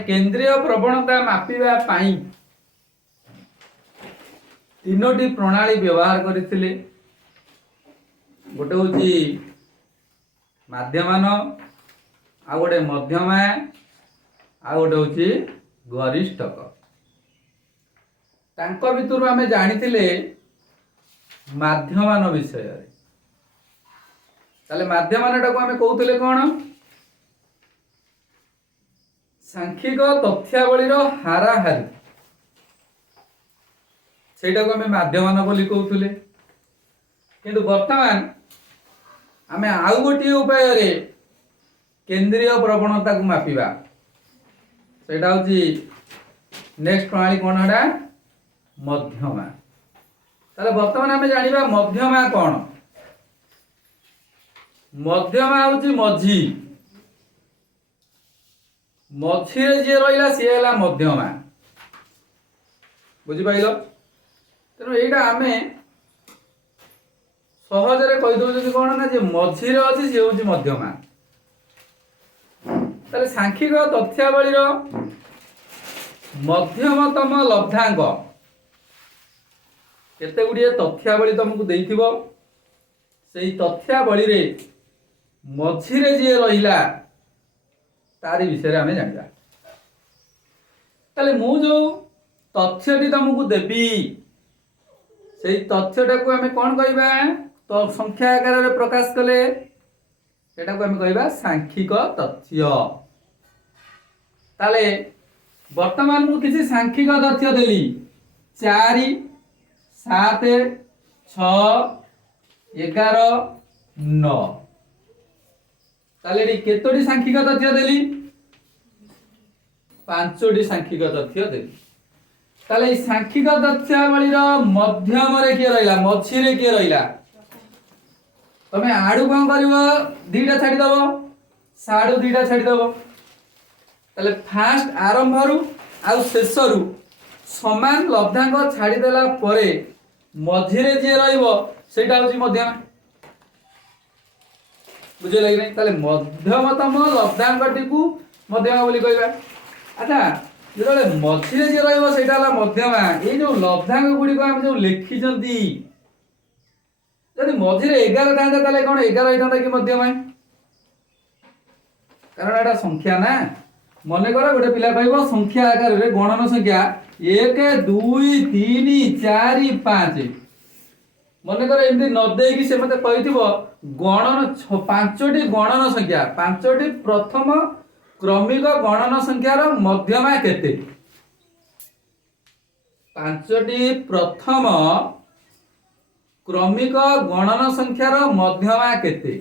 केंद्रीय प्रवणता मापिबा पाई तीनोटी प्रणाली व्यवहार करथिले। गोटे होची माध्यमान, आ गोटे मध्यमा, आ गोटे होची गरिष्ठक। तांको भितरु आमे जानिथिले माध्यमान विषय रे। ताले माध्यमानटाको आमे कहउथिले कोन? सांख्यिक तथ्यावलीर हाराहारी, सेटाको आमे माध्यमान बोली कहउथिले। किंतु वर्तमान आमे आउ गोटी उपाय रे केंद्रीय प्रवणता को मापिबा। सेटा होची नेक्स्ट प्रणाली कोन हडा? मध्यमा। ताले वर्तमान आमे जानिबा मध्यमा कोन? मध्यमा होची मझी, मझीरे जे रहिला सी हला मध्यमा। बुझी पाइलो? तेनो एटा आमे सहजरे कहि दउछी कोन ना जे मझीरे अछि से होची मध्यमा। ताले सांख्यिक तथ्यावलीर मध्यमतम लब्धांक केते गुडिये तथ्यावली तुमको देइथिबो, सेही तथ्यावली रे मझीरे जे रहिला तारी विषय आमे जानिबा। ताले मु जो तथ्यटी तुमको देबी, सेही तथ्यटा को आमे कोन कहिबा? तो संख्या आकार रे प्रकाश कले एटा को आमे कहिबा सांख्यिक तथ्य। ताले वर्तमान मु किसी सांख्यिक तथ्य देली 4 7 6 11 9। ताले केतोटी सांख्यिक तथ्य देली? 5टी सांख्यिक तथ्य देली। ताले सांख्यिक तथ्यावलीर मध्यम रे के रहिला, मझी रे के रहिला? तमे आडू कोन करिवो? दीटा छाडी दबो, साडू दीटा छाडी दबो। ताले फास्ट आरंभ रु आ शेष रु समान लब्धांक छाडी देला परे मझी रे जे रहिबो सेटा होची मध्यमा। बुझे लागि नै? ताले मध्यमतम लब्धांकटी को मध्यमा बोली कहबा। अच्छा, जेतले मझी रे जे रहिबो सेटा हला मध्यमा। ए जो लब्धांक गुडी को हम जो लेखि जंती, जदि मझी रे 11 थांदा ताले कोन 11 होइतांदा कि मध्यमा? कारण एटा संख्या ना। मने कर गोटे पिला कहबो संख्या आकार रे गणन संख्या 1 2 3 4 5। मने कर एमती न देई से मते कहिथिबो गणन 5टी गणन संख्या, 5टी प्रथम क्रमिक गणन संख्यार मध्यमा केते? 5टी प्रथम क्रमिक गणन संख्यार मध्यमा केते?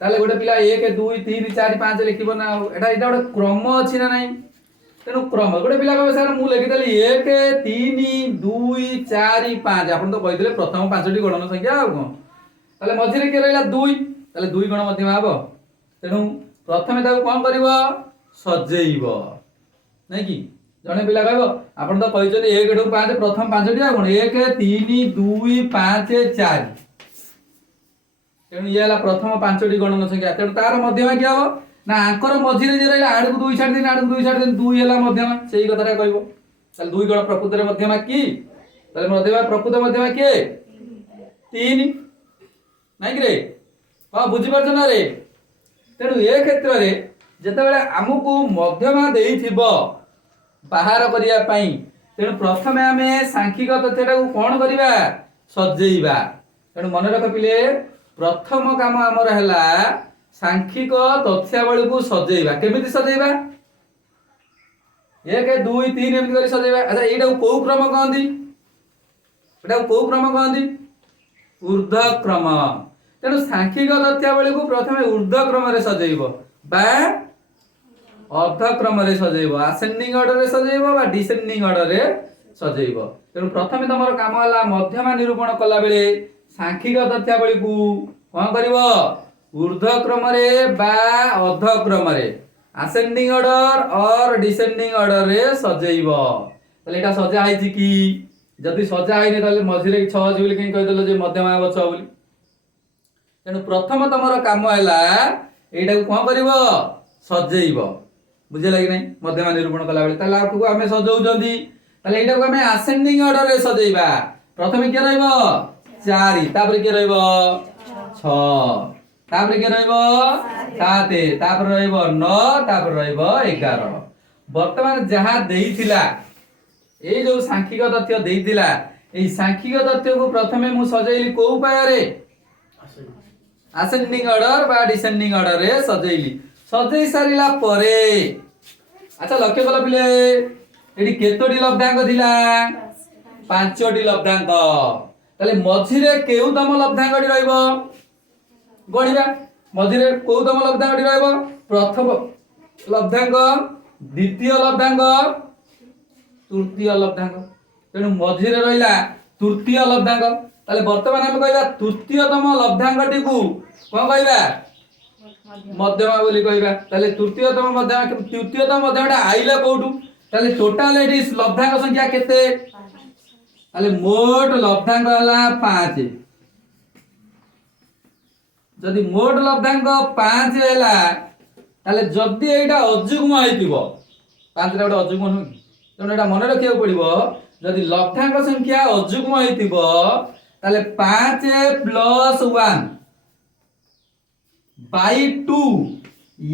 ताले गोटे पिला 1 2 3 4 5 लिखिबो ना। एटा गोटे क्रम अछि ना नाही? तेनु क्रम गोटे पिला कहबे सर मु लिखि देली 1 3 2 4 5। आपन तो कहिदिले प्रथम 5टी गणन संख्या आ कोन? ताले मझी रे के रहिला 2। ताले 2 गण मध्यमा हबो। तेनु प्रथमे ताको कोन करिवो? सजेइबो नै कि? जणे पिला कहबो आपन तो कहिचले 1 टू 5 प्रथम 5टी आ कोन? 1 3 2 5 4। तेनु ये हला प्रथम 5टी गणन संख्या। तेनु तार मध्यमा कि हबो ना? आंकर मझी रे जे रहिला आडू 2 छाडी दिन, आडू 2 छाडी दिन, 2 हला मध्यमा। सेही कथाटा कहबो। ताले 2 गण प्रकृत रे मध्यमा कि? ताले मध्यमा प्रकृत मध्यमा के? 3 नै कि रे? हां, बुझि परछ ना रे? तेनु ए क्षेत्र रे जेतेबेले हमकु मध्यमा देइथिबो बाहर करिया पई, तेनु प्रथमे आमे सांख्यिक तथ्यटा को कोन करिबा? सजेइबा। तेनु मन रख पिले, प्रथम काम हमर हला सांख्यिक तथ्यावली को सजेइबा। केमिति सजेइबा? 1 2 3 एमति करी सजेइबा। अच्छा, एटा को क्रम कहंदी? एटा को क्रम कहंदी? ऊर्ध्व क्रम। तेनु सांख्यिक तथ्यावली को प्रथमे ऊर्ध्व क्रम रे सजेइबो बा अर्ध क्रम रे सजेइबो, असेंडिंग ऑर्डर रे सजेइबो बा डिसेंडिंग ऑर्डर रे सजेइबो। तेनु प्रथमे तमर काम हला मध्यमा निरूपण कला बेले सांख्यिक तथ्यावली को कोन करिवो? ऊर्ध्व क्रम रे बा अर्ध क्रम रे, असेंडिंग ऑर्डर और डिसेंडिंग ऑर्डर रे सजेइबो। तले एटा सजा आइछि कि? जदि सजा आइने ताले मझी रे 6 अछि बोली कहि देलो जे मध्यमा हबो 6 बोली। तेनु प्रथम तमर काम हैला एटा को कोन करिवो? सजेइबो। बुझे लगे नहीं मध्यमा निरूपण कला बेले ताले आपको हमें सजौजंदी ताले एटा को हमें असेंडिंग ऑर्डर रे सजेइबा प्रथमे के रहइबो 4 तापर के रहइबो 6 तापर के रहइबो 7 तापर रहइबो 9 तापर रहइबो 11 वर्तमान जहा देइथिला ए जो सांख्यिक तथ्य देइथिला ए सांख्यिक तथ्य को प्रथमे मु सजेइली को उपाय रे असेंडिंग ऑर्डर बा डिसेंडिंग ऑर्डर रे सजेइली सजेई सारिला परे अच्छा लक्ष्य कल पिले एडी केतोडी लब्धांक थिला पांचोडी लब्धांक ताले मझिरे केउतम लब्धांकडी रहइबो गणिबा मझिरे केउतम लब्धांकडी रहइबो प्रथम लब्धांक द्वितीय लब्धांक तृतीय लब्धांक तेणु मझिरे रहिला तृतीय लब्धांक ताले वर्तमान हम कहबा तृतीयतम लब्धांकटी को कोन कहबा मध्यमा बोली कहबा ताले तृतीयतम मध्यमा तृतीयतम मध्यमाटा आइला कोठू ताले टोटल एडी लब्धांक संख्या केते ताले मोट लब्धांक हला 5 जदि मोट लब्धांक 5 हैला ताले जदि एटा अजुग्म आइतिबो 5 रे एटा अजुग्म नु तेणु एटा मन रखिया पड़िबो जदि लब्धांक संख्या अजुग्म आइतिबो ताले 5 + 1 बाई 2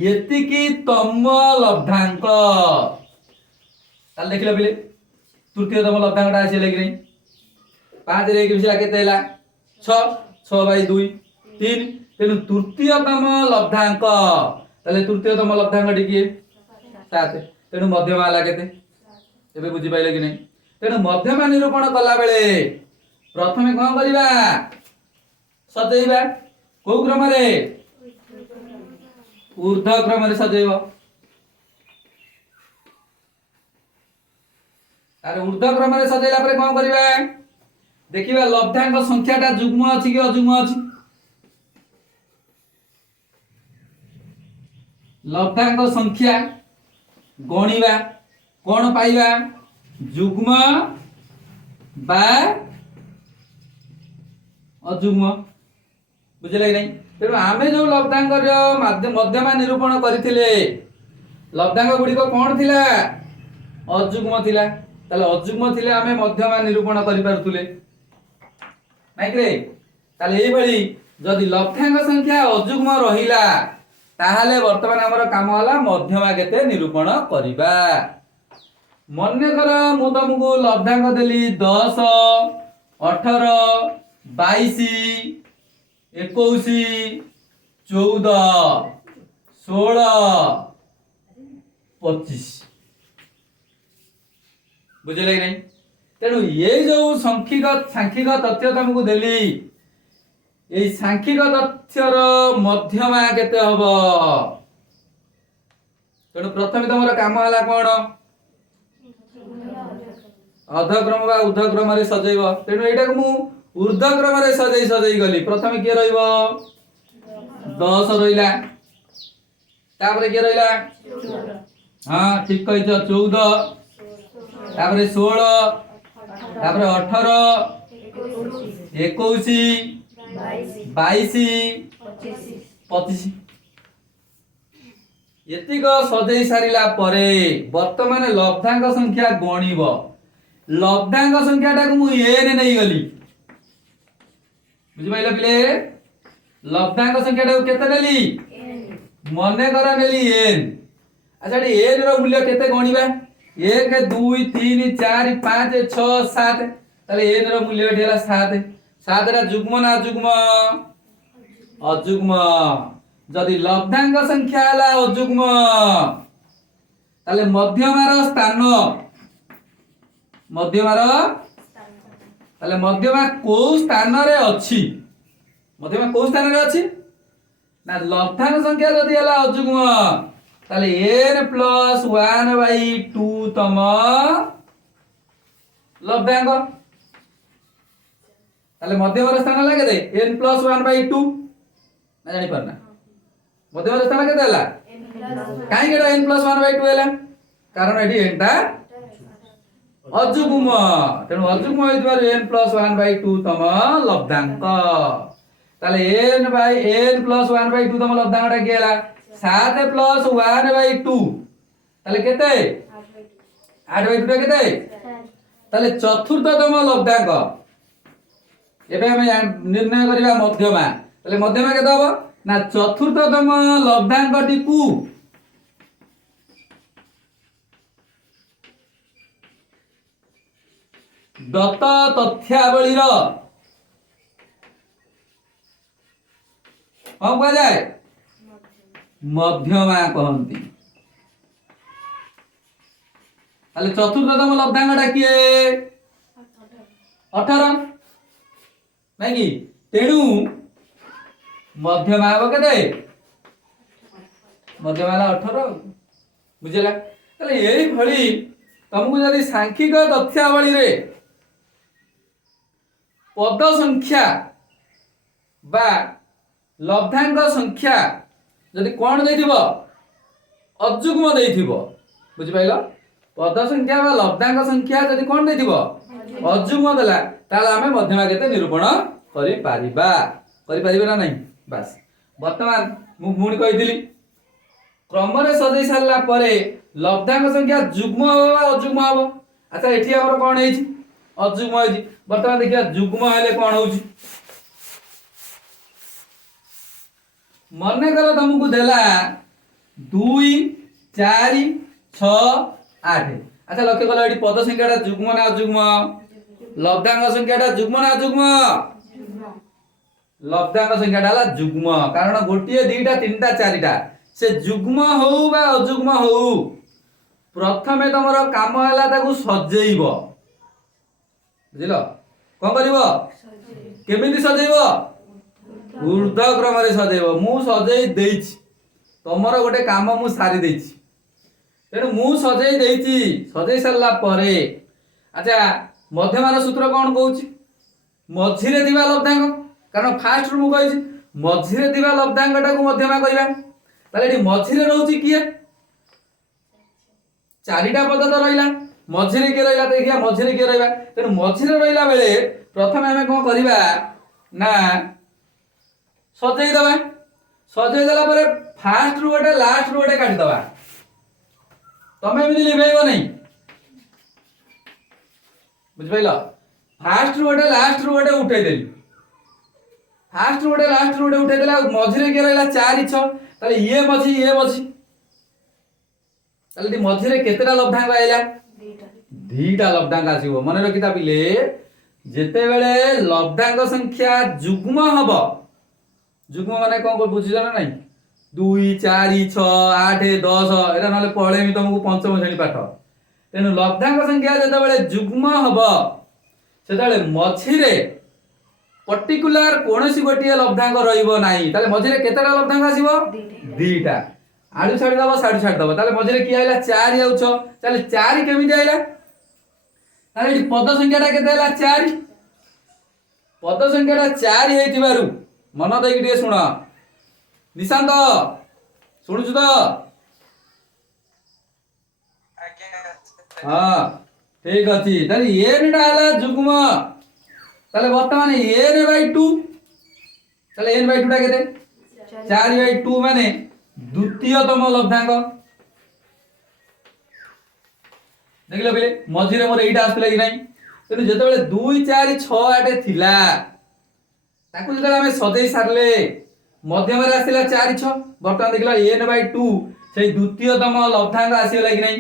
यतिकी तम लब्धांक ताले देखिलो बिले तृतीयतम लब्धांकटा आसी लागि नै 5 रे के बिसला केते हैला 6 6/2 3 तेनु तृतीयतम लब्धांक ताले तृतीयतम लब्धांक टिके 7 तेनु मध्यमा हला केते एबे बुझी पाइले कि नै तेनु मध्यमा निरूपण कला बेले प्रथमे कोन करिबा सजेइबा को क्रम रे ऊर्ध्व क्रम रे सजेइबो अरे ऊर्ध्व क्रम रे सजेइला परे कोन करिबा देखिबा लब्धांक संख्याटा जुग्म अछि कि अजुग्म अछि लब्धांक संख्या गणिबा कोन पाइबा जुग्म बा अजुग्म बुझले नै तेणु आमे जो लब्धांक मध्यमा निरूपण करथिले लब्धांक गुडी को कोन थिला अजुग्म थिला ताले अजुग्म थिले आमे मध्यमा निरूपण करि पारथुले नै रे ताले एई बळी जदि लब्धांक संख्या अजुग्म रहिला ताहाले वर्तमान हमर काम होला मध्यमा केते निरूपण करिबा मन्ने कर मु तुमको लब्धांक देली 10 18 22 21 14 16 25 बुझले कि नहीं तेणु ये जो सांख्यिक तथ्य तुमको देली ये सांख्यिक तथ्यर मध्यमा केते हबो तेणु प्रथमे तुमर काम हला कोन अधक्रम बा ऊर्ध्वक्रम रे सजेइबो तेणु एटा को मु ऊर्ध्वक्रम रे सजेई गली प्रथमे के रहइबो 10 रहिला तापरे के रहिला हां ठीक कहिछ 14 तापरे 16 तापरे 18 21 22 25 यतिक सजेई सारिला परे वर्तमान लब्धांक संख्या गणिबो लब्धांक संख्याटा को मु एन नै गली बुझि पाइला पिले लब्धांक संख्याटा को केते नेली मने कर नेली एन अच्छा एन रो मूल्य केते गणिबा 1 2 3 4 5 6 7 ताले एन रो मूल्य ढेला 7 7 रा जुग्म ना जुग्म अजुग्म जदि लब्धांक संख्या हला अजुग्म ताले मध्यमार स्थान मध्यमार ताले मध्यमा को स्थान रे अछि मध्यमा को स्थान रे अछि ना लब्धांक संख्या जदि हला अजुग्म ताले n + 1/2 तम लब्धांक ताले मध्यमार स्थान लागे दे n + 1/2 ना जानि परना मध्यमार स्थान केते हला काई केटा n + 1/2 हला कारण एठी एटा अजुग्म तेणु अजुग्म होइतबार n + 1/2 तम लब्धांक ताले n + 1/2 तम लब्धांकटा के हला 7 + 1/2 তাহলে কেতে 8/2 টা কেতে তাহলে চতুর্থতম লব্ধাঙ্ক এবে আমি নির্ণয় করিবা মধ্যমা তাহলে মধ্যমা কেতে হবো না চতুর্থতম লব্ধাঙ্কটি কু দত্ত তথ্যাবলীর কম কুয়া যায় মধ্যমা কহନ୍ତି তাহলে চতুর্থতম লব্ধাঙ্কটা কিয়ে 18 নাকি তেণু মধ্যমা হব কেতে মধ্যমা হল 18 বুঝিলা তাহলে এই ভଳି ତମକୁ ଯଦି ସାଂଖ୍ୟିକ ତଥ୍ୟାବଳୀରେ ପଦ ସଂଖ୍ୟା বা ଲବ୍ଧାଙ୍କ ସଂଖ୍ୟା ଯଦି କ'ଣ ଦେଇଥିବ ଅଯୁଗ୍ମ ଦେଇଥିବ ବୁଝିପାଇଲ ପଦ ସଂଖ୍ୟା ବା ଲବ୍ଧାଙ୍କ ସଂଖ୍ୟା ଯଦି କ'ଣ ଦେଇଥିବ ଅଯୁଗ୍ମ ଦେଲା ତାହେଲେ ଆମେ ମଧ୍ୟମା କେତେ ନିରୂପଣ କରିପାରିବା ନା ନାହିଁ ବାସ୍ ବର୍ତ୍ତମାନ ମୁଁ ପୁଣି କହିଥିଲି କ୍ରମରେ ସଜେଇ ସାରିଲା ପରେ ଲବ୍ଧାଙ୍କ ସଂଖ୍ୟା ଯୁଗ୍ମ ହେବ ବା ଅଯୁଗ୍ମ ହେବ ଆଚ୍ଛା ଏଠି ଆମର କ'ଣ ହେଇଛି ଅଯୁଗ୍ମ ହେଇଛି ବର୍ତ୍ତମାନ ଦେଖିବା ଯୁଗ୍ମ ହେଲେ କ'ଣ ହେଉଛି ମନେକର ତମକୁ ଦେଲା 2 4 6 8 আচ্ছা লক্ষ্য কল এটি পদ সংখ্যাটা যুগ্ম না অযুগ্ম লব্ধাঙ্ক সংখ্যাটা যুগ্ম না অযুগ্ম লব্ধাঙ্ক সংখ্যাটা হলা যুগ্ম কারণ গোটিয়ে দুইটা তিনটা চারিটা সে যুগ্ম হউ বা অযুগ্ম হউ প্রথমে তোমার কাম হলা তাকু সজেইব বুঝিল কোন করিব কেমিতি সজেইব ঊর্ধ্ব ক্রমে সজেইব মু সজেই দেইছি তোমার গোটে কাম মু সারি দেইছি তেণু মু সজেই দেইছি সজেই সারলা পরে আচ্ছা মধ্যমার সূত্র কোন কହୁଛି মঝিরে দিবা লব্ধাঙ্ক কারণ ফার্স্ট রু মু কইছি মঝিরে দিবা লব্ধাঙ্কটাକୁ মধ্যমা কইবা তাহলে এটি মঝিরে রହୁଛି কিয়ে চারিটা পদ তো রইলা মঝিরে কে রইলা দেখিয়া মঝিরে কে রইবা তেণু মঝিরে রইলা বেলে প্রথমে আমি কোন করিবা না সজেই দেবা সজেই দেলা পরে ফার্স্ট রু গোটে লাস্ট রু গোটে কাটি দেবা तमे भी लिभेइबो नहीं बुझ पाइलो फास्ट रु गोटे लास्ट रु गोटे उठै देली फास्ट रु गोटे लास्ट रु गोटे उठै देला मझिरे के रहला 4 6 ताले ये मझी ताले ती मझिरे केतेटा लब्धांक आइला दुईटा लब्धांक आसीबो मने रखिता पिले जेते बेले लब्धांक संख्या जुग्म हबो जुग्म माने कोन बुझिलो ना नहीं 2 4 6 8 10 एरा नले पढेमी तुमको पंचम श्रेणी पाठ तेनु लब्धांक संख्या जते बेले जुग्म हबो सेते बेले मझिरे पर्टिकुलर कोनोसी गोटिए लब्धांक रहिबो नाही ताले मझिरे केतेटा लब्धांक आसीबो दुईटा आडू छाडी दबो साडू छाडी दबो ताले मझिरे की आइला 4 आउ 6 ताले 4 केमिति आइला ताले एठी पद संख्याटा केते आइला 4 पद संख्याटा 4 हेतिबारु मन देकी टे सुण निशांत शुणुचु तो हाँ ठीक अच्छी ताले एन टा हला जुग्म ताले वर्तमान एन बाय 2 ताले एन बाय 2 टा केते 4 बाय 2 माने द्वितीयतम लब्धांक देखिलो बेले मझिरे मोर एटा आस्तिला कि नै तेनु जते बेले 2 4 6 8 थिला ताकू जते हमें सदेई सारले मध्यम आसला 4 6 बर्तमान देखला n बाय 2 से द्वितीयतम लब्धांक आसीला कि नै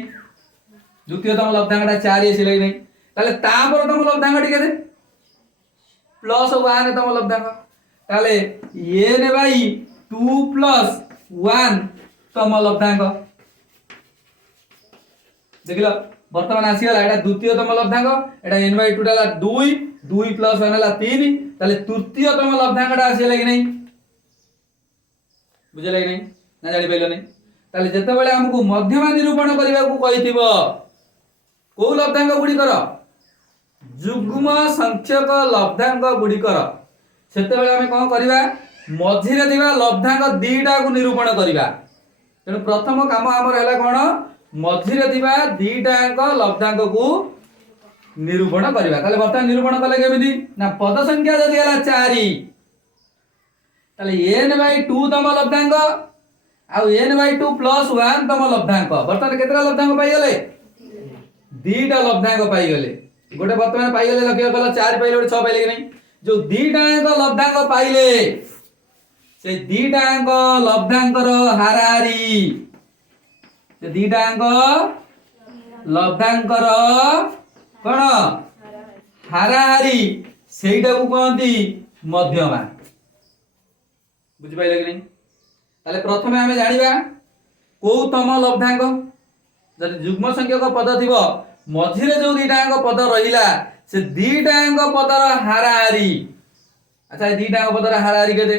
द्वितीयतम लब्धांकटा 4 आसीला कि नै ताले तापरतम लब्धांकटी केते प्लस 1 तम लब्धांक ताले n बाय 2 प्लस 1 तम लब्धांक देखला बर्तमान आसीला एटा द्वितीयतम लब्धांक एटा n बाय 2 ला 2 2 प्लस 1 ला 3 ताले तृतीयतम लब्धांकटा आसीला कि नै बुझले नहीं ना जानि पाइलो नहीं ताले जते बेले हमकु मध्यमा निरूपण करिवा को कहिथिबो को लब्धांक गुडी कर जुग्म संख्यक लब्धांक गुडी कर सेते बेले हम कोन करिवा मझिरे दिबा लब्धांक दीटा को निरूपण करिवा तेनु प्रथम काम हमर हैला कोन मझिरे दिबा दीटांक लब्धांक को निरूपण करिवा ताले वर्तमान निरूपण कले केमिति ना पद संख्या जदि हैला 4 ताले n बाय 2 तम लब्धांक आउ n/2 प्लस 1 तम लब्धांक बर्तमान केतरा लब्धांक पाई गले दीटा लब्धांक पाई गले गोटे बर्तमान पाई गले लक्ष्य कल 4 पाइले गोटे 6 पाइले कि नहीं जो दीटा लब्धांक पाइले से दीटांक लब्धांकर हाराहारी से दीटांक लब्धांकर कौन हाराहारी सेटा को कहती मध्यमा बुझि पाइले कि नहीं ताले प्रथमे हमें जानिबा कोतम लब्धांक जदि युग्म संख्यक पद थिबो मझिरे जो दीटांक पद रहिला से दीटांक पदर हाराहारी अच्छा दीटांक पदर हाराहारी केते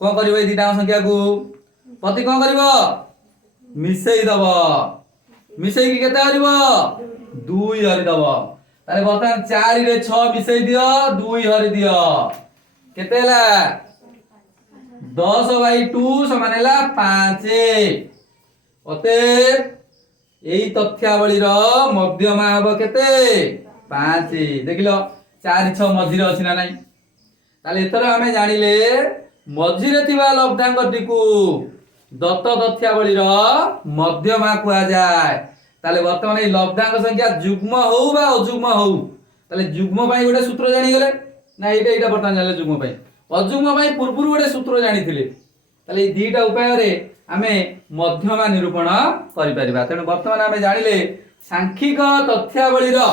कोन करिवो ए दीटांक संख्या को पति कोन करिवो मिसेई दबो मिसेई की केते हरिवो 2 हरि दबो ताले बर्तमान 4 रे 6 मिसेई दियो 2 हरि दियो केते ला 10/2 समान हैला 5 अते एई तथ्यावली रो मध्यमा हबो केते 5 देखिलो 4 6 मझिरे अछि ना नाही ताले एतर हमें जानिले मझिरे थिबा लब्धांकटी को दत्त तथ्यावली रो मध्यमा कुआ जाय ताले वर्तमान ए लब्धांक संख्या युग्म हो बा अयुग्म हो ताले युग्म पई गोटे सूत्र जानि गेले ना एटा वर्तमान जाले युग्म पई अयुग्म पई पूर्वरु गोटे सूत्र जानिथिले ताले ए दीटा उपाय रे आमे मध्यमा निरूपण करि परिबा तेनु वर्तमान आमे जानिले सांख्यिक तथ्यावली रो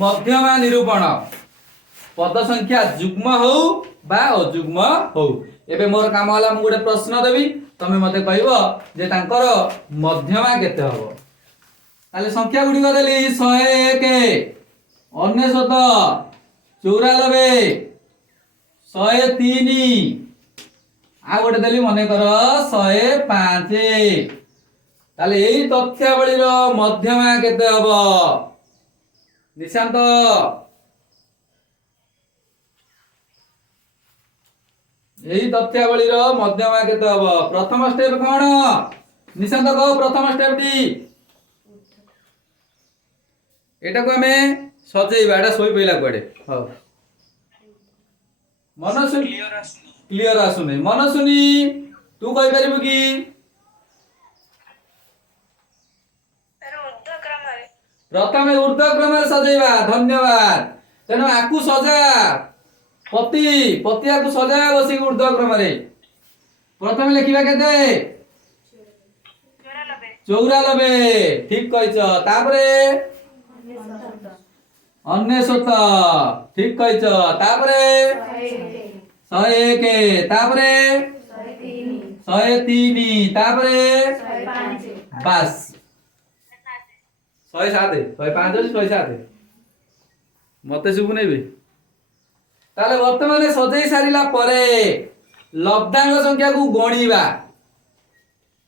मध्यमा निरूपण पद संख्या युग्म हो बा अयुग्म हो एबे मोर काम होला मु गोटे प्रश्न देबी तमे मते कहबो जे तांकर मध्यमा केते हबो ताले संख्या गुडी को देली 101 99 94 103 आ गोटे देली मने कर 105 ताले एई तथ्यावली रो मध्यमा केते हबो निशांत एई तथ्यावली रो मध्यमा केते हबो प्रथम स्टेप कोन निशांत को प्रथम स्टेप टी एटा को हमें सजेइबा एटा सोई पइला कोडे हो मनसु क्लियर आसुने मनसुनी तू कहि परिबु की प्रथमे ऊर्ध्व क्रम रे सजेइबा धन्यवाद तेनो आकु सजा पति आकु सजा बसी ऊर्ध्व क्रम रे प्रथमे लिखिबा केते 94 ठीक कहिछ तापरे 99 ठीक कहिछ तापरे 101 तापरे 103 तापरे 105 बस 107 105 107 मते सुबु नै बे ताले वर्तमान सजेई सारिला परे लब्धांक संख्या को गणिबा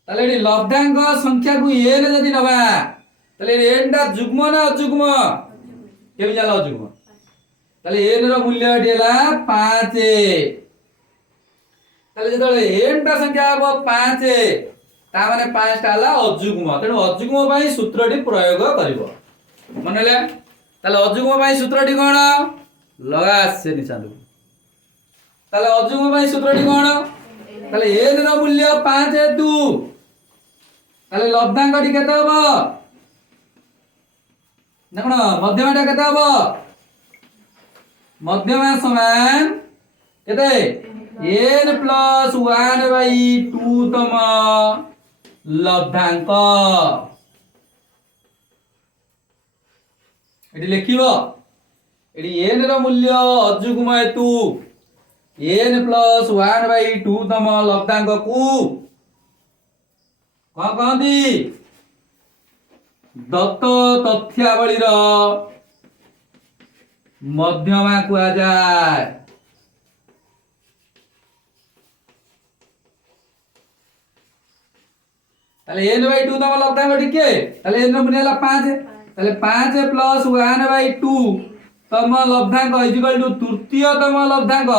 ताले एडी लब्धांक संख्या को n जदी नबा ताले n टा जुग्म ना अजुग्म केबि जाला अजुग्म ताले n रो मूल्य एला 5 ताले जदले n टा संख्या हबो 5 ता माने 5 टा हला अजुग्म तेनु अजुग्म पई सूत्रटी प्रयोग करिवो मनले ताले अजुग्म पई सूत्रटी कोन लगा से निशान ताले अजुग्म पई सूत्रटी कोन ताले n रो मूल्य 5 हेतु ताले लब्धांकटी केते हबो ना कोन मध्यमाटा केते हबो मध्यमा समान केते n + 1/2 तम लब्धांक एटी लिखिबो एटी n रो मूल्य अजुग्म हेतु n + 1/2 तम लब्धांक को कोन कहंदी दत्त तथ्यावली रो मध्यमा कुआ जाय ताले n/2 तम लब्धांक ठीक है ताले n रो मूल्य हला 5 ताले 5 + 1/2 तम लब्धांक इक्वल टू तृतीयतम लब्धांक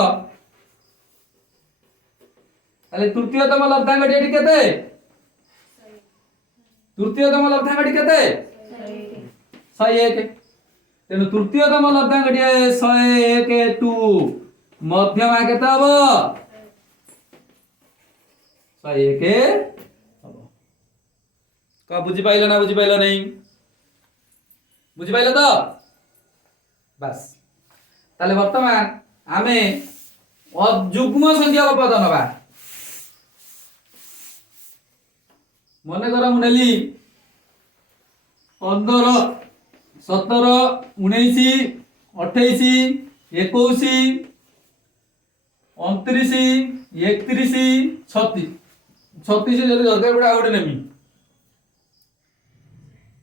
ताले तृतीयतम लब्धांक एटी केते तृतीयतम लब्धांक केते 101 तेनु तृतीयतम लब्धांक 101 टू मध्यमा केते हबो 101 হব। ক বুঝি পাইল না বুঝি পাইল নাই? বুঝি পাইল তো? বাস তাহলে বর্তমান আমি অযুগ্ম সংখ্যক পদ নবা। মনে কর মু নেলি 15 17 19 28 21 29 31 36 36 যদি দরকার পড়ে আউটে নেমি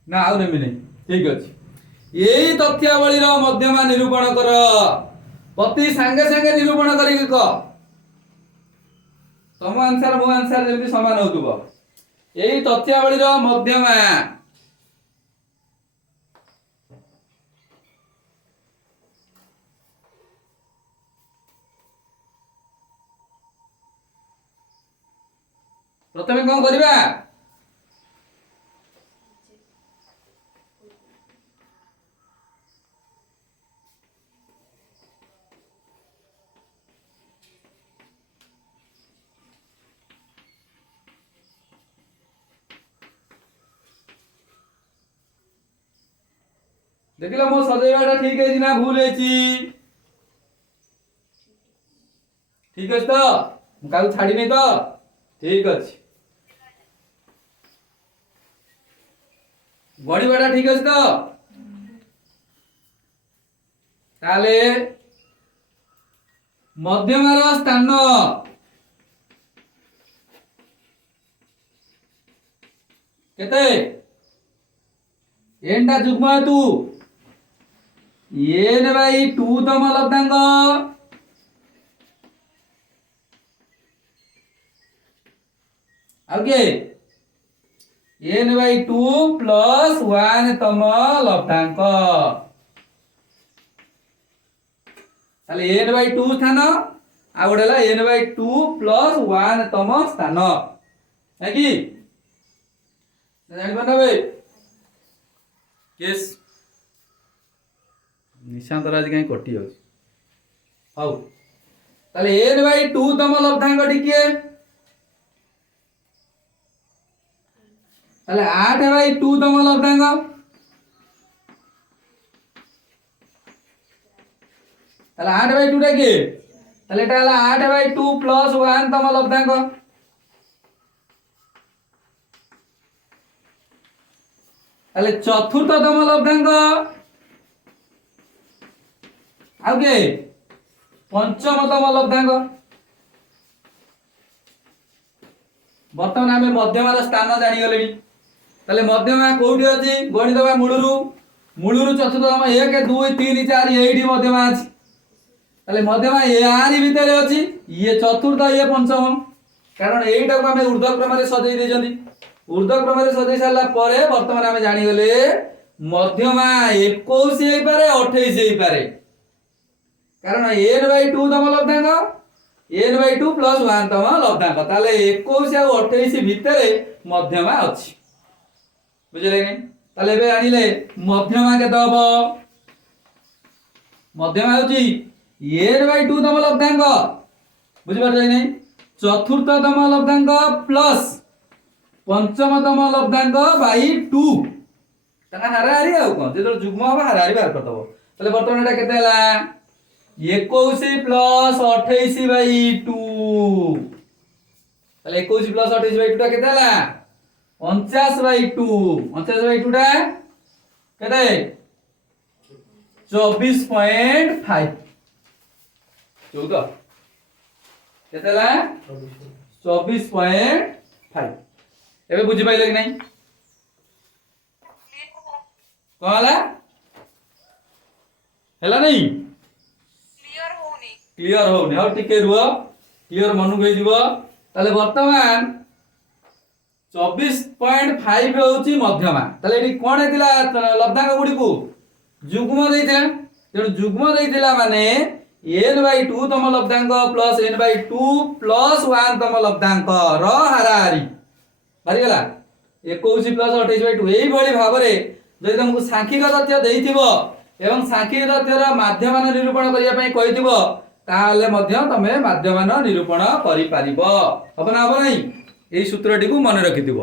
না আউ নেমি নাই। ঠিক আছে এই তথ্যাবলীর মধ্যমা নিরূপণ কর। প্রতি সাঙ্গে সাঙ্গে নিরূপণ করিকি ক। তম আনসার মো আনসার যেମିତି সমান হউতব। এই তথ্যাবলীর মধ্যমা প্রথমে কোন করিবা? দেখিল মো সজাইবাটা ঠিক আছে না ভুল হয়েছি? ঠিক আছে তো? মু কাউকে ছাড়িনি তো? ঠিক আছে। গড়িবাটা ঠিক আছে তো? তাহলে মধ্যমার স্থান কেতে? এনটা যুগ্ম হেতু n বাই 2 তম লব্ধাঙ্ক আর কে n বাই 2 প্লস 1 তম লব্ধাঙ্ক। তাহলে n বাই 2 স্থান আর গোটে হলা n বাই 2 প্লস 1 তম স্থান নাকি জানি পারবে? কেস নিশান্তর আজ কাই কটি যাଉଛି। হଉ তাহলে n বাই 2 তম লব্ধাঙ্কটি কিଏ? তাহলে 8 বাই 2 তম লব্ধাঙ্ক। তাহলে 8 বাই 2 টা কি? তাহলে এটা হলো 8 বাই 2 প্লাস 1 তম লব্ধাঙ্ক। তাহলে চতুর্থতম লব্ধাঙ্ক আর কে? পঞ্চমতম লব্ধাঙ্ক। বর্তমান আমি মধ্যমার স্থান জানি গলেনি। তাহলে মধ্যমা কোউটি আছে গণি দেবা মূলরু। মূলরু চতুর্থতম 1 2 3 4 এইটি মধ্যমা আছে। তাহলে মধ্যমা ইয়ারি ভিতরে আছে ইয়ে চতুর্থ ইয়ে পঞ্চম। কারণ এইটাকে আমি ঊর্ধ্বক্রমে সজাই দেইছন্তি। ঊর্ধ্বক্রমে সজাই সারলা পরে বর্তমান আমি জানি গলে মধ্যমা 21 হই পারে 28 হই পারে। কারণ n বাই 2 তম লব্ধাঙ্ক n বাই 2 প্লস 1 তম লব্ধাঙ্ক। তাহলে 21 আর 28 ভিতরে মধ্যমা আছে। বুঝলে না? তাহলে এবে আনিলে মধ্যমা কেতে হবো? মধ্যমা হচ্ছে n বাই 2 তম লব্ধাঙ্ক বুঝি পারছ নাই? চতুর্থতম লব্ধাঙ্ক প্লস পঞ্চমতম লব্ধাঙ্ক বাই 2 তাহলে হারাহারি আর কোন যেটা যুগ্ম হবে হারাহারি বার করতে হবে। তাহলে বর্তমান এটা কেতে হলা 21 প্লস 28 বাই 2। তাহলে 21 প্লস 28 বাই 2 টা কেতে হলা 49 বাই 2। 49 বাই 2 টা কেতে 24.5 14 কেতে হলা 24.5। এবে বুঝি পাইলে কি নাই? কোন হলা হেলা নাই? ক্লিয়ার হউনি আর টিকে রুহ ক্লিয়ার মনু হই দিব। তাহলে বর্তমান 24.5 হଉଛି মধ্যমা। তাহলে এটি কোন হেতিলা লব্ধাঙ্ক গুড়িকু যুগ্ম দেইଥିଲା। তেଣୁ যুগ্ম দেইଥିଲା মানে n বাই 2 তম লব্ধাঙ্ক প্লস n বাই 2 প্লস 1 তম লব্ধাঙ্ক র হারাহারি বারি গলা 21 প্ଲସ 28 বাই 2। এই ভଳି ভাବରେ যদি ତମକୁ ସାଂଖ୍ୟିକ ତଥ୍ୟ ଦେଇଥିବ ଏବଂ ସାଂଖ୍ୟିକ ତଥ୍ୟର ମାଧ୍ୟମାନ ନିରୂପଣ କରିବା ପାଇଁ କହିଥିବ ତାହେଲେ ମଧ୍ୟ ତମେ ମାଧ୍ୟମାନ ନିରୂପଣ କରିପାରିବ। ହବ ନା ହବ ନାହିଁ? এই ସୂତ୍ରଟିକୁ ମନେ ରଖିଥିବ।